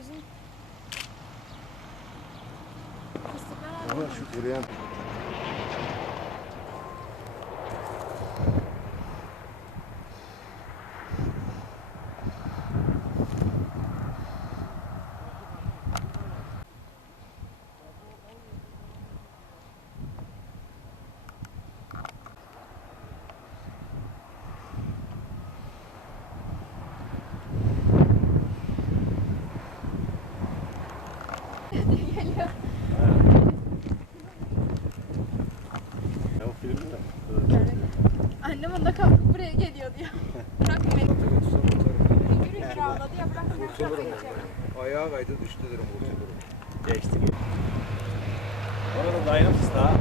karagözün fıstıklar Ama şu kuruyan ne o film mi? Annem onda kalkıp buraya geliyordu ya. Bırak beni. Yürü yürü ağladı ya bırak beni. Beni. Ayağa kaydı düştü dedim Burç'a durum. Geçti geçti. Orada dayanırsız daha.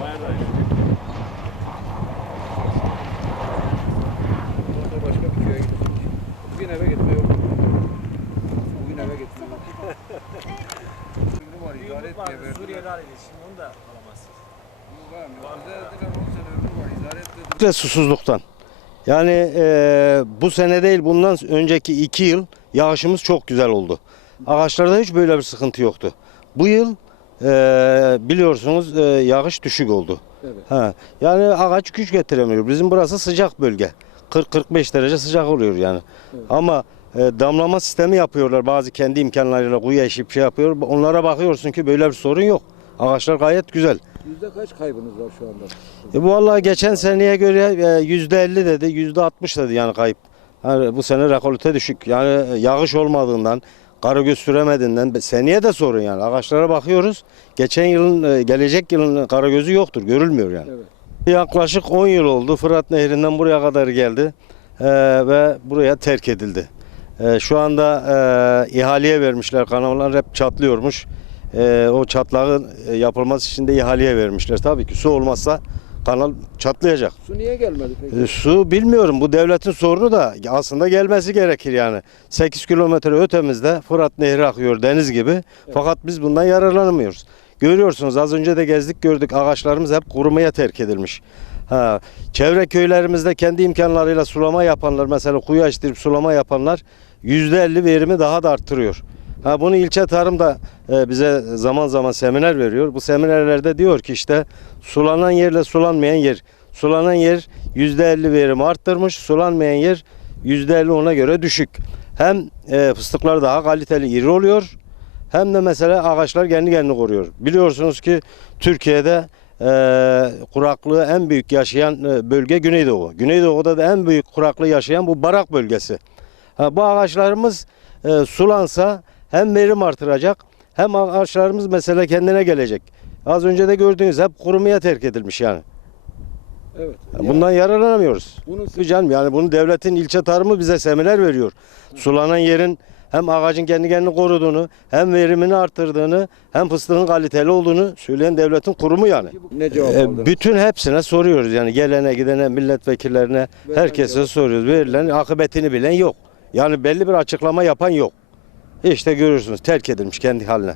Bayağı dayanırsız. Orada başka bir köye gittik. Bugün eve gitme yok. Bugün eve gitme yok. Ömrü var idare et diye verdiler. Suriye'de araydı. Şimdi onu da alamazsınız. Var, Bize dediler 10 sene ömrü var idare et dediler. Ve susuzluktan. Yani e, bu sene değil bundan önceki iki yıl yağışımız çok güzel oldu. Ağaçlarda hiç böyle bir sıkıntı yoktu. Bu yıl e, biliyorsunuz e, yağış düşük oldu. Evet. Ha, yani ağaç güç getiremiyor. Bizim burası sıcak bölge. 40-45 derece sıcak oluyor yani. Ama e, damlama sistemi yapıyorlar bazı kendi imkanlarıyla kuyu eşip şey yapıyor. Onlara bakıyorsun ki böyle bir sorun yok. Ağaçlar gayet güzel. Yüzde kaç kaybınız var şu anda? E bu vallahi geçen seneye göre e, yüzde elli dedi, yüzde altmış dedi yani kayıp. Yani bu sene rekolte düşük. Yani e, yağış olmadığından, karagöz süremediğinden seneye de sorun yani. Ağaçlara bakıyoruz. Geçen yılın, e, gelecek yılın karagözü yoktur, görülmüyor yani. Evet. Yaklaşık 10 yıl oldu. Fırat Nehri'nden buraya kadar geldi e, ve buraya terk edildi. E, şu anda e, ihaleye vermişler kanallar hep çatlıyormuş. E, o çatlağın e, yapılması için de ihaleye vermişler. Tabii ki su olmazsa kanal çatlayacak. Su niye gelmedi peki? E, su bilmiyorum bu devletin sorunu da aslında gelmesi gerekir yani. 8 kilometre ötemizde Fırat Nehri akıyor deniz gibi. Fakat biz bundan yararlanamıyoruz. Görüyorsunuz az önce de gezdik gördük ağaçlarımız hep kurumaya terk edilmiş. Ha, çevre köylerimizde kendi imkanlarıyla sulama yapanlar mesela kuyu açtırıp sulama yapanlar %50 verimi daha da arttırıyor. Ha, bunu ilçe tarım da e, bize zaman zaman seminer veriyor. Bu seminerlerde diyor ki işte sulanan yerle sulanmayan yer. Sulanan yer %50 verimi arttırmış, sulanmayan yer %50 ona göre düşük. Hem e, fıstıklar daha kaliteli iri oluyor hem de mesela ağaçlar kendi kendini koruyor. Biliyorsunuz ki Türkiye'de e, kuraklığı en büyük yaşayan e, bölge Güneydoğu. Güneydoğu'da da en büyük kuraklığı yaşayan bu Barak bölgesi. Ha, bu ağaçlarımız e, sulansa hem verim artıracak hem ağaçlarımız mesela kendine gelecek. Az önce de gördüğünüz hep kurumaya terk edilmiş yani. Evet. Bundan yararlanamıyoruz. Bunun Tabii Canım yani bunu devletin ilçe tarımı bize seminer veriyor. Sulanan yerin hem ağacın kendi kendini koruduğunu, hem verimini arttırdığını, hem fıstığın kaliteli olduğunu söyleyen devletin kurumu yani. ne cevap E, aldınız? bütün hepsine soruyoruz yani gelene gidene milletvekillerine herkese soruyoruz. Verilen akıbetini bilen yok. Yani belli bir açıklama yapan yok. İşte görürsünüz terk edilmiş kendi haline.